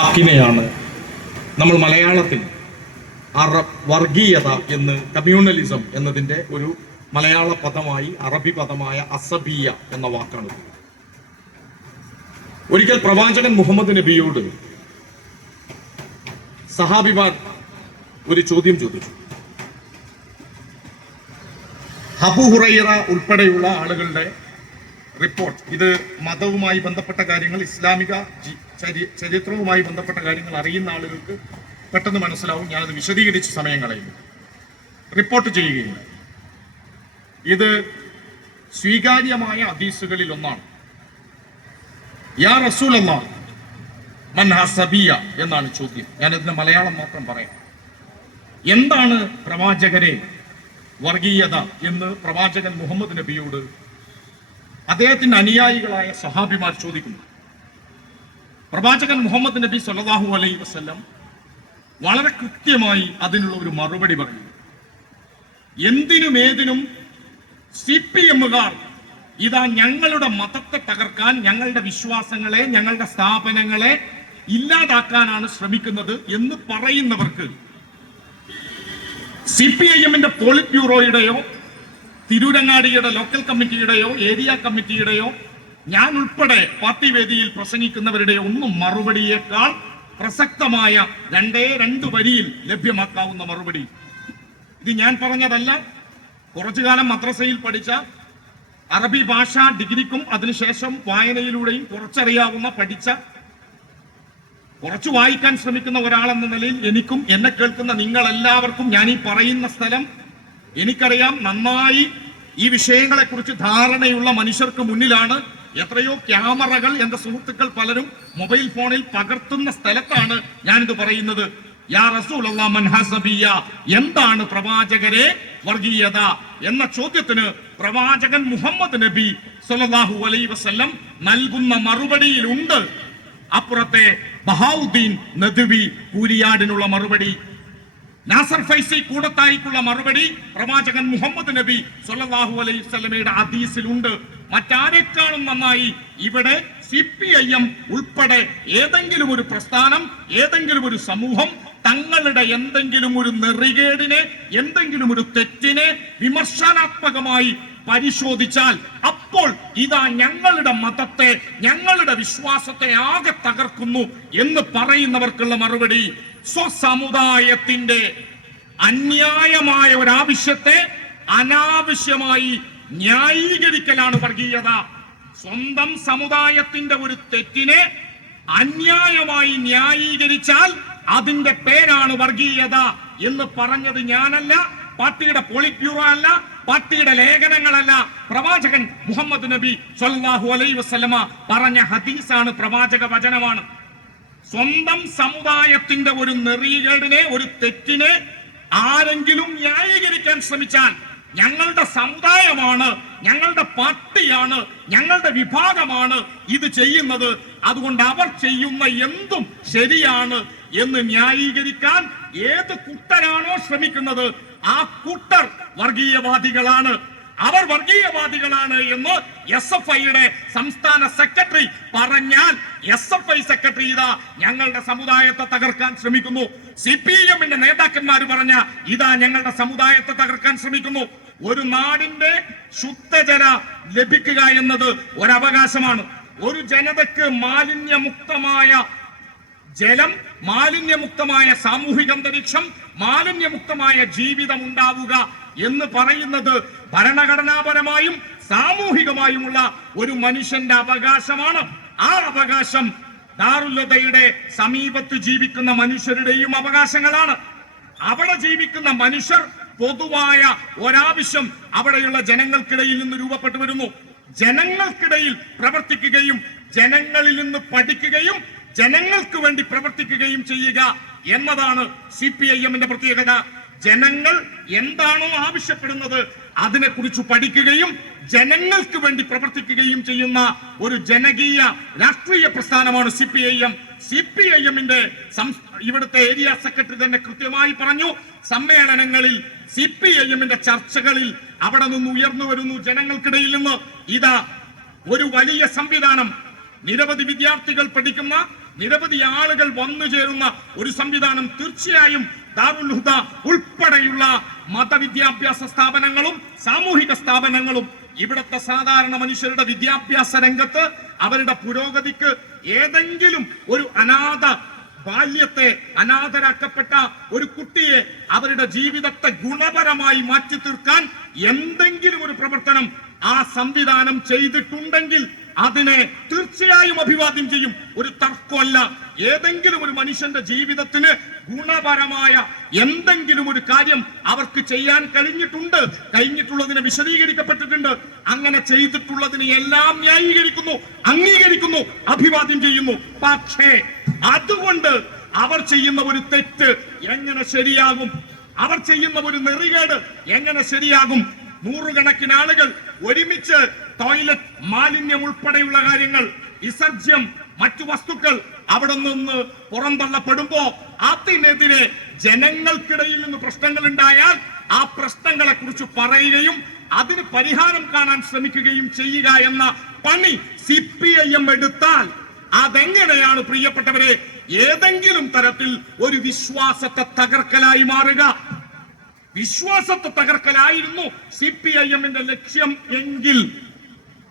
വാക്കിനെയാണ് നമ്മൾ മലയാളത്തിൽ അറബ് വർഗീയത എന്ന് കമ്മ്യൂണലിസം എന്നതിന്റെ ഒരു മലയാള പദമായി അറബി പദമായ അസബിയ എന്ന വാക്കാണ്. ഒരിക്കൽ പ്രവാചകൻ മുഹമ്മദ് നബിയോട് സഹാബിമാർ ഒരു ചോദ്യം ചോദിച്ചു. ഹബു ഹുറൈറ ഉൾപ്പെടെയുള്ള ആളുകളുടെ റിപ്പോർട്ട്. ഇത് മതവുമായി ബന്ധപ്പെട്ട കാര്യങ്ങൾ ഇസ്ലാമിക ചരിത്രവുമായി ബന്ധപ്പെട്ട കാര്യങ്ങൾ അറിയുന്ന ആളുകൾക്ക് പെട്ടെന്ന് മനസ്സിലാവും. ഞാനത് വിശദീകരിച്ച് സമയം കളയുന്നു. റിപ്പോർട്ട് ചെയ്യുകയില്ല. ഇത് സ്വീകാര്യമായ ഹദീസുകളിൽ ഒന്നാണ്. യാ റസൂൽ മൻഹസബിയ എന്നാണ് ചോദ്യം. ഞാനതിന് മലയാളം മാത്രം പറയാം. എന്താണ് പ്രവാചകരെ വർഗീയത എന്ന് പ്രവാചകൻ മുഹമ്മദ് നബിയോട് അദ്ദേഹത്തിന്റെ അനുയായികളായ സഹാബിമാർ ചോദിക്കുന്നു. പ്രവാചകൻ മുഹമ്മദ് നബി സല്ലല്ലാഹു അലൈഹി വസല്ലം വളരെ കൃത്യമായി അതിനുള്ള ഒരു മറുപടി പറഞ്ഞു. എന്തിനും ഏതിനും സി പി എമ്മുകാർ ഇതാ ഞങ്ങളുടെ മതത്തെ തകർക്കാൻ ഞങ്ങളുടെ വിശ്വാസങ്ങളെ ഞങ്ങളുടെ സ്ഥാപനങ്ങളെ ഇല്ലാതാക്കാനാണ് ശ്രമിക്കുന്നത് എന്ന് പറയുന്നവർക്ക് സി പി ഐ എമ്മിന്റെ പോളിറ്റ് ബ്യൂറോയുടെയോ തിരൂരങ്ങാടിയുടെ ലോക്കൽ കമ്മിറ്റിയുടെയോ ഏരിയ കമ്മിറ്റിയുടെയോ ഞാൻ ഉൾപ്പെടെ പാർട്ടി വേദിയിൽ പ്രസംഗിക്കുന്നവരുടെ ഒന്നും മറുപടിയേക്കാൾ പ്രസക്തമായ രണ്ടേ രണ്ട് വരിയിൽ ലഭ്യമാക്കാവുന്ന മറുപടി. ഇത് ഞാൻ പറഞ്ഞതല്ല. കുറച്ചു കാലം മദ്രസയിൽ പഠിച്ച അറബി ഭാഷ ഡിഗ്രിക്കും അതിനുശേഷം വായനയിലൂടെയും കുറച്ചറിയാവുന്ന പഠിച്ച കുറച്ച് വായിക്കാൻ ശ്രമിക്കുന്ന ഒരാളെന്ന നിലയിൽ എനിക്കും എന്നെ കേൾക്കുന്ന നിങ്ങൾ എല്ലാവർക്കും ഞാൻ ഈ പറയുന്ന സ്ഥലം എനിക്കറിയാം നന്നായി ഈ വിഷയങ്ങളെക്കുറിച്ച് ധാരണയുള്ള മനുഷ്യർക്ക് മുന്നിലാണ്. എത്രയോ ക്യാമറകൾ എന്റെ സുഹൃത്തുക്കൾ പലരും മൊബൈൽ ഫോണിൽ പകർത്തുന്ന സ്ഥലത്താണ് ഞാനിത് പറയുന്നത്. യാ എന്താണ് പ്രവാചകരെ വർഗീയത എന്ന ചോദ്യത്തിന് പ്രവാചകൻ മുഹമ്മദ് നബി സല്ലല്ലാഹു അലൈ വസല്ലം നൽകുന്ന മറുപടിയിലുണ്ട്. അപ്പുറത്തെ ബഹാവുദ്ദീൻ നദുവി കൂരിയാടിനുള്ള മറുപടി നാസർ ഫൈസി കൂടത്തായിക്കുള്ള മറുപടി പ്രവാചകൻ മുഹമ്മദ് നബി സൊല്ലാഹു അലൈഹി സ്വലമയുടെ ഹദീസിലുണ്ട്. മറ്റാരെക്കാളും നന്നായി ഇവിടെ സി പി ഐ എം ഉൾപ്പെടെ ഏതെങ്കിലും ഒരു പ്രസ്ഥാനം ഏതെങ്കിലും ഒരു സമൂഹം തങ്ങളുടെ എന്തെങ്കിലും ഒരു നെറികേടിനെ എന്തെങ്കിലും ഒരു തെറ്റിനെ വിമർശനാത്മകമായി പരിശോധിച്ചാൽ അപ്പോൾ ഇതാ ഞങ്ങളുടെ മതത്തെ ഞങ്ങളുടെ വിശ്വാസത്തെ ആകെ തകർക്കുന്നു എന്ന് പറയുന്നവർക്കുള്ള മറുപടി സ്വസമുദായത്തിന്റെ അന്യായമായ ഒരാവശ്യത്തെ അനാവശ്യമായി ന്യായീകരിക്കലാണ് വർഗീയത. സ്വന്തം സമുദായത്തിന്റെ ഒരു തെറ്റിനെ അന്യായമായി ന്യായീകരിച്ചാൽ അതിന്റെ പേരാണ് വർഗീയത എന്ന് പറഞ്ഞത് ഞാനല്ല പാർട്ടിയുടെ പോളിറ്റ് ബ്യൂറോ അല്ല പാർട്ടിയുടെ ലേഖനങ്ങളല്ല. പ്രവാചകൻ മുഹമ്മദ് നബി സല്ലല്ലാഹു അലൈ വസല്ലമ പറഞ്ഞ ഹദീസാണ് പ്രവാചക വചനമാണ്. സ്വന്തം സമുദായത്തിന്റെ ഒരു നെറികേടിനെ ഒരു തെറ്റിനെ ആരെങ്കിലും ന്യായീകരിക്കാൻ ശ്രമിച്ചാൽ ഞങ്ങളുടെ സമുദായമാണ് ഞങ്ങളുടെ പാർട്ടിയാണ് ഞങ്ങളുടെ വിഭാഗമാണ് ഇത് ചെയ്യുന്നത്. അതുകൊണ്ട് അവർ ചെയ്യുന്ന എന്തും ശരിയാണ് എന്ന് ന്യായീകരിക്കാൻ ഏത് കുട്ടരാണോ ശ്രമിക്കുന്നത്? ആ കുട്ടർ വർഗീയവാദികളാണ്. അവർ വർഗീയവാദികളാണ് എന്ന് എസ് എഫ് ഐയുടെ സംസ്ഥാന സെക്രട്ടറി പറഞ്ഞാൽ എസ് എഫ് ഐ സെക്രട്ടറി ഇതാ ഞങ്ങളുടെ സമുദായത്തെ തകർക്കാൻ ശ്രമിക്കുന്നു. സി പി എമ്മിന്റെ നേതാക്കന്മാർ പറഞ്ഞ ഇതാ ഞങ്ങളുടെ സമുദായത്തെ തകർക്കാൻ ശ്രമിക്കുന്നു. ഒരു നാടിന്റെ ശുദ്ധജല ലഭിക്കുക എന്നത് ഒരവകാശമാണ്. ഒരു ജനതയ്ക്ക് മാലിന്യമുക്തമായ ജലം മാലിന്യമുക്തമായ സാമൂഹിക അന്തരീക്ഷം മാലിന്യമുക്തമായ ജീവിതം ഉണ്ടാവുക എന്ന് പറയുന്നത് ഭരണഘടനാപരമായും സാമൂഹികമായുമുള്ള ഒരു മനുഷ്യന്റെ അവകാശമാണ്. ആ അവകാശം ദാറുല്ലതയുടെ സമീപത്ത് ജീവിക്കുന്ന മനുഷ്യരുടെയും അവകാശങ്ങളാണ്. അവിടെ ജീവിക്കുന്ന മനുഷ്യർ പൊതുവായ ഒരാവശ്യം അവിടെയുള്ള ജനങ്ങൾക്കിടയിൽ നിന്ന് രൂപപ്പെട്ടു വരുന്നു. ജനങ്ങൾക്കിടയിൽ പ്രവർത്തിക്കുകയും ജനങ്ങളിൽ നിന്ന് പഠിക്കുകയും ജനങ്ങൾക്ക് വേണ്ടി പ്രവർത്തിക്കുകയും ചെയ്യുക എന്നതാണ് സി പി ഐ എമ്മിന്റെ പ്രത്യേകത. ജനങ്ങൾ എന്താണോ ആവശ്യപ്പെടുന്നത് അതിനെക്കുറിച്ച് പഠിക്കുകയും ജനങ്ങൾക്ക് വേണ്ടി പ്രവർത്തിക്കുകയും ചെയ്യുന്ന ഒരു ജനകീയ രാഷ്ട്രീയ പ്രസ്ഥാനമാണ് C P I M. C P I എമ്മിന്റെ ഇവിടുത്തെ ഏരിയ സെക്രട്ടറി തന്നെ കൃത്യമായി പറഞ്ഞു സമ്മേളനങ്ങളിൽ സി പി ഐ എമ്മിന്റെ ചർച്ചകളിൽ അവിടെ നിന്ന് ഉയർന്നു വരുന്നു ജനങ്ങൾക്കിടയിൽ നിന്ന്. ഇതാ ഒരു വലിയ സംവിധാനം. നിരവധി വിദ്യാർത്ഥികൾ പഠിക്കുന്ന നിരവധി ആളുകൾ വന്നു ചേരുന്ന ഒരു സംവിധാനം തീർച്ചയായും ദാറുൽ ഉൾപ്പെടെയുള്ള മതവിദ്യാഭ്യാസ സ്ഥാപനങ്ങളും സാമൂഹിക സ്ഥാപനങ്ങളും ഇവിടുത്തെ സാധാരണ മനുഷ്യരുടെ വിദ്യാഭ്യാസ രംഗത്ത് അവരുടെ പുരോഗതിക്ക് ഏതെങ്കിലും ഒരു അനാഥ ബാല്യത്തെ അനാഥരാക്കപ്പെട്ട ഒരു കുട്ടിയെ അവരുടെ ജീവിതത്തെ ഗുണപരമായി മാറ്റി തീർക്കാൻ എന്തെങ്കിലും ഒരു പ്രവർത്തനം ആ സംവിധാനം ചെയ്തിട്ടുണ്ടെങ്കിൽ അതിനെ തീർച്ചയായും അഭിവാദ്യം ചെയ്യും. ഒരു തർക്കമല്ല. ഏതെങ്കിലും ഒരു മനുഷ്യന്റെ ജീവിതത്തിന് ഗുണപരമായ എന്തെങ്കിലും ഒരു കാര്യം അവർക്ക് ചെയ്യാൻ കഴിഞ്ഞിട്ടുണ്ട് കഴിഞ്ഞിട്ടുള്ളതിനെ വിശദീകരിക്കപ്പെട്ടിട്ടുണ്ട്. അങ്ങനെ ചെയ്തിട്ടുള്ളതിനെ എല്ലാം ന്യായീകരിക്കുന്നു അംഗീകരിക്കുന്നു അഭിവാദ്യം ചെയ്യുന്നു. പക്ഷേ അതുകൊണ്ട് അവർ ചെയ്യുന്ന ഒരു തെറ്റ് എങ്ങനെ ശരിയാകും? അവർ ചെയ്യുന്ന ഒരു നെറികേട് എങ്ങനെ ശരിയാകും? നൂറുകണക്കിന് ആളുകൾ ഒരുമിച്ച് ടോയ്ലറ്റ് മാലിന്യം ഉൾപ്പെടെയുള്ള കാര്യങ്ങൾ വിസർജ്യം മറ്റു വസ്തുക്കൾ അവിടെ നിന്ന് പുറന്തള്ളപ്പെടുമ്പോ അതിനെതിരെ ജനങ്ങൾക്കിടയിൽ നിന്ന് പ്രശ്നങ്ങൾ ഉണ്ടായാൽ ആ പ്രശ്നങ്ങളെ കുറിച്ച് പറയുകയും അതിന് പരിഹാരം കാണാൻ ശ്രമിക്കുകയും ചെയ്യുക എന്ന പണി സി പി ഐ എം എടുത്താൽ അതെങ്ങനെയാണ് പ്രിയപ്പെട്ടവരെ? ഏതെങ്കിലും തരത്തിൽ ഒരു വിശ്വാസത്തെ തകർക്കലായി മാറുക. വിശ്വാസത്തെ തകർക്കലായിരുന്നു സി പി ഐ എമ്മിന്റെ ലക്ഷ്യം എങ്കിൽ.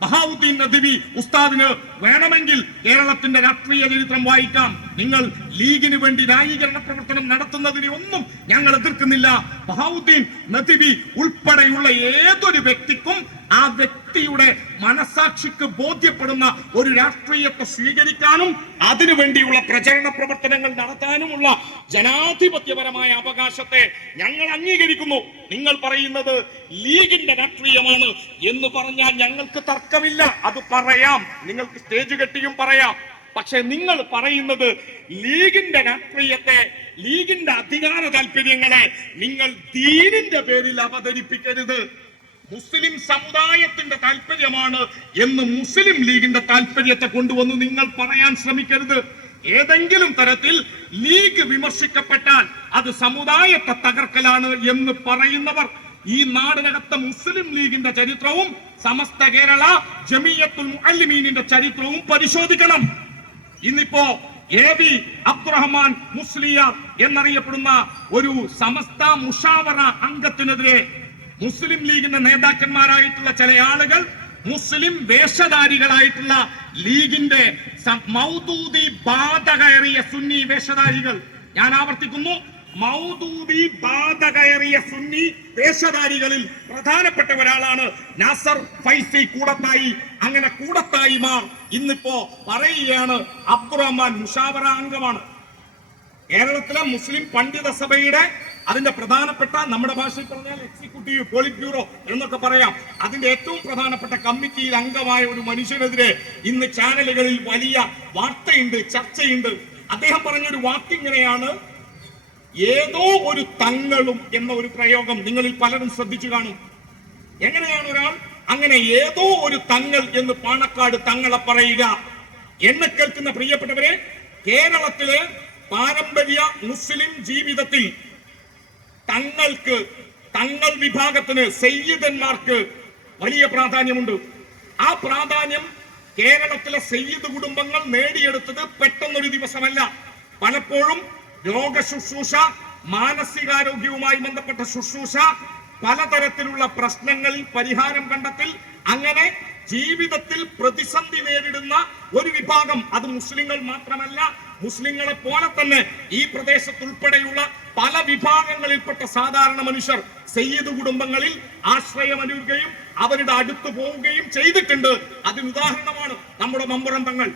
ബഹാവുദ്ദീൻ നദിവി ഉസ്താദിന് വേണമെങ്കിൽ കേരളത്തിന്റെ രാഷ്ട്രീയ ചരിത്രം വായിക്കാം. നിങ്ങൾ ലീഗിന് വേണ്ടി ന്യായീകരണ പ്രവർത്തനം നടത്തുന്നതിനെ ഒന്നും ഞങ്ങൾ എതിർക്കുന്നില്ല. ബഹാവുദ്ദീൻ നദിവി ഉൾപ്പെടെയുള്ള ഏതൊരു വ്യക്തിക്കും ആ വ്യക്തിയുടെ മനസാക്ഷിക്ക് ബോധ്യപ്പെടുന്ന ഒരു രാഷ്ട്രീയത്തെ സ്വീകരിക്കാനും അതിനുവേണ്ടിയുള്ള പ്രചരണ പ്രവർത്തനങ്ങൾ നടത്താനുമുള്ള ജനാധിപത്യപരമായ അവകാശത്തെ ഞങ്ങൾ അംഗീകരിക്കുന്നു. നിങ്ങൾ പറയുന്നത് ലീഗിന്റെ രാഷ്ട്രീയമാണ് എന്ന് പറഞ്ഞാൽ ഞങ്ങൾക്ക് തർക്കമില്ല. അത് പറയാം. നിങ്ങൾക്ക് സ്റ്റേജ് കെട്ടിയും പറയാം. പക്ഷെ നിങ്ങൾ പറയുന്നത് ലീഗിന്റെ രാഷ്ട്രീയത്തെ ലീഗിന്റെ അധികാര താല്പര്യങ്ങളെ നിങ്ങൾ ദീനിന്റെ പേരിൽ അവതരിപ്പിക്കരുത്. മുസ്ലിം സമുദായത്തിന്റെ താല്പര്യമാണ് എന്ന് മുസ്ലിം ലീഗിന്റെ താല്പര്യത്തെ കൊണ്ടുവന്ന് നിങ്ങൾ പറയാൻ ശ്രമിക്കരുത്. ഏതെങ്കിലും തരത്തിൽ ലീഗ് വിമർശിക്കപ്പെട്ടാൽ അത് സമുദായത്തെ തകർക്കലാണ് എന്ന് പറയുന്നവർ ഈ നാടിനകത്തെ മുസ്ലിം ലീഗിന്റെ ചരിത്രവും സമസ്ത കേരള ജമിയത്തുൽ മുഅല്ലിമീനിന്റെ ചരിത്രവും പരിശോധിക്കണം. ഇന്നിപ്പോ എ ബി അബ്ദുറഹ്മാൻ മുസ്ലിയ എന്നറിയപ്പെടുന്ന ഒരു സമസ്ത മുഷാവറ അംഗത്തിനെതിരെ മുസ്ലിം ലീഗിന്റെ നേതാക്കന്മാരായിട്ടുള്ള ചില ആളുകൾ മുസ്ലിം വേഷധാരികളായിട്ടുള്ള ലീഗിന്റെ മൗദൂദി ബാധ സുന്നി വേഷധാരികൾ. ഞാൻ ആവർത്തിക്കുന്നു. മൗദൂദി ബാധ സുന്നി വേഷധാരികളിൽ പ്രധാനപ്പെട്ട ഒരാളാണ് നാസർ ഫൈസി കൂടത്തായി. അങ്ങനെ കൂടത്തായിമാർ ഇന്നിപ്പോ പറയുകയാണ് അബ്ദുറഹ്മാൻ മുഷാവറ അംഗമാണ്. കേരളത്തിലെ മുസ്ലിം പണ്ഡിത സഭയുടെ അതിന്റെ പ്രധാനപ്പെട്ട നമ്മുടെ ഭാഷയിൽ പറഞ്ഞാൽ എക്സിക്യൂട്ടീവ് പോളിറ്റ് ബ്യൂറോ എന്നൊക്കെ പറയാം. അതിന്റെ ഏറ്റവും പ്രധാനപ്പെട്ട കമ്മിറ്റിയിൽ അംഗമായ ഒരു മനുഷ്യനെതിരെ ഇന്ന് ചാനലുകളിൽ വലിയ വാർത്തയുണ്ട് ചർച്ചയുണ്ട്. അദ്ദേഹം പറഞ്ഞൊരു വാക്കിങ്ങനെയാണ് ഏതോ ഒരു തങ്ങളും എന്ന ഒരു പ്രയോഗം നിങ്ങളിൽ പലരും ശ്രദ്ധിച്ചു കാണും. എങ്ങനെയാണ് ഒരാൾ അങ്ങനെ ഏതോ ഒരു തങ്ങൾ എന്ന് പാണക്കാട് തങ്ങളെ പറയുക? എന്നെ കേൾക്കുന്ന പ്രിയപ്പെട്ടവരെ കേരളത്തിലെ പാരമ്പര്യ മുസ്ലിം ജീവിതത്തിൽ തങ്ങൾക്ക് തങ്ങൾ വിഭാഗത്തിന് സയ്യിദന്മാർക്ക് വലിയ പ്രാധാന്യമുണ്ട്. ആ പ്രാധാന്യം കേരളത്തിലെ സയ്യിദ് കുടുംബങ്ങൾ നേടിയെടുത്തത് പെട്ടെന്നൊരു ദിവസമല്ല. പലപ്പോഴും രോഗ ശുശ്രൂഷ മാനസികാരോഗ്യവുമായി ബന്ധപ്പെട്ട ശുശ്രൂഷ പലതരത്തിലുള്ള പ്രശ്നങ്ങളിൽ പരിഹാരം കണ്ടെത്തൽ അങ്ങനെ ജീവിതത്തിൽ പ്രതിസന്ധി നേരിടുന്ന ഒരു വിഭാഗം. അത് മുസ്ലിങ്ങൾ മാത്രമല്ല മുസ്ലിങ്ങളെ പോലെ തന്നെ ഈ പ്രദേശത്തുൾപ്പെടെയുള്ള പല വിഭാഗങ്ങളിൽപ്പെട്ട സാധാരണ മനുഷ്യർ സയ്യിദ് കുടുംബങ്ങളിൽ ആശ്രയമനുകയും അവരുടെ അടുത്ത് പോവുകയും ചെയ്തിട്ടുണ്ട്. അതിന് ഉദാഹരണമാണ് നമ്മുടെ മമ്പുറം തങ്ങൾ.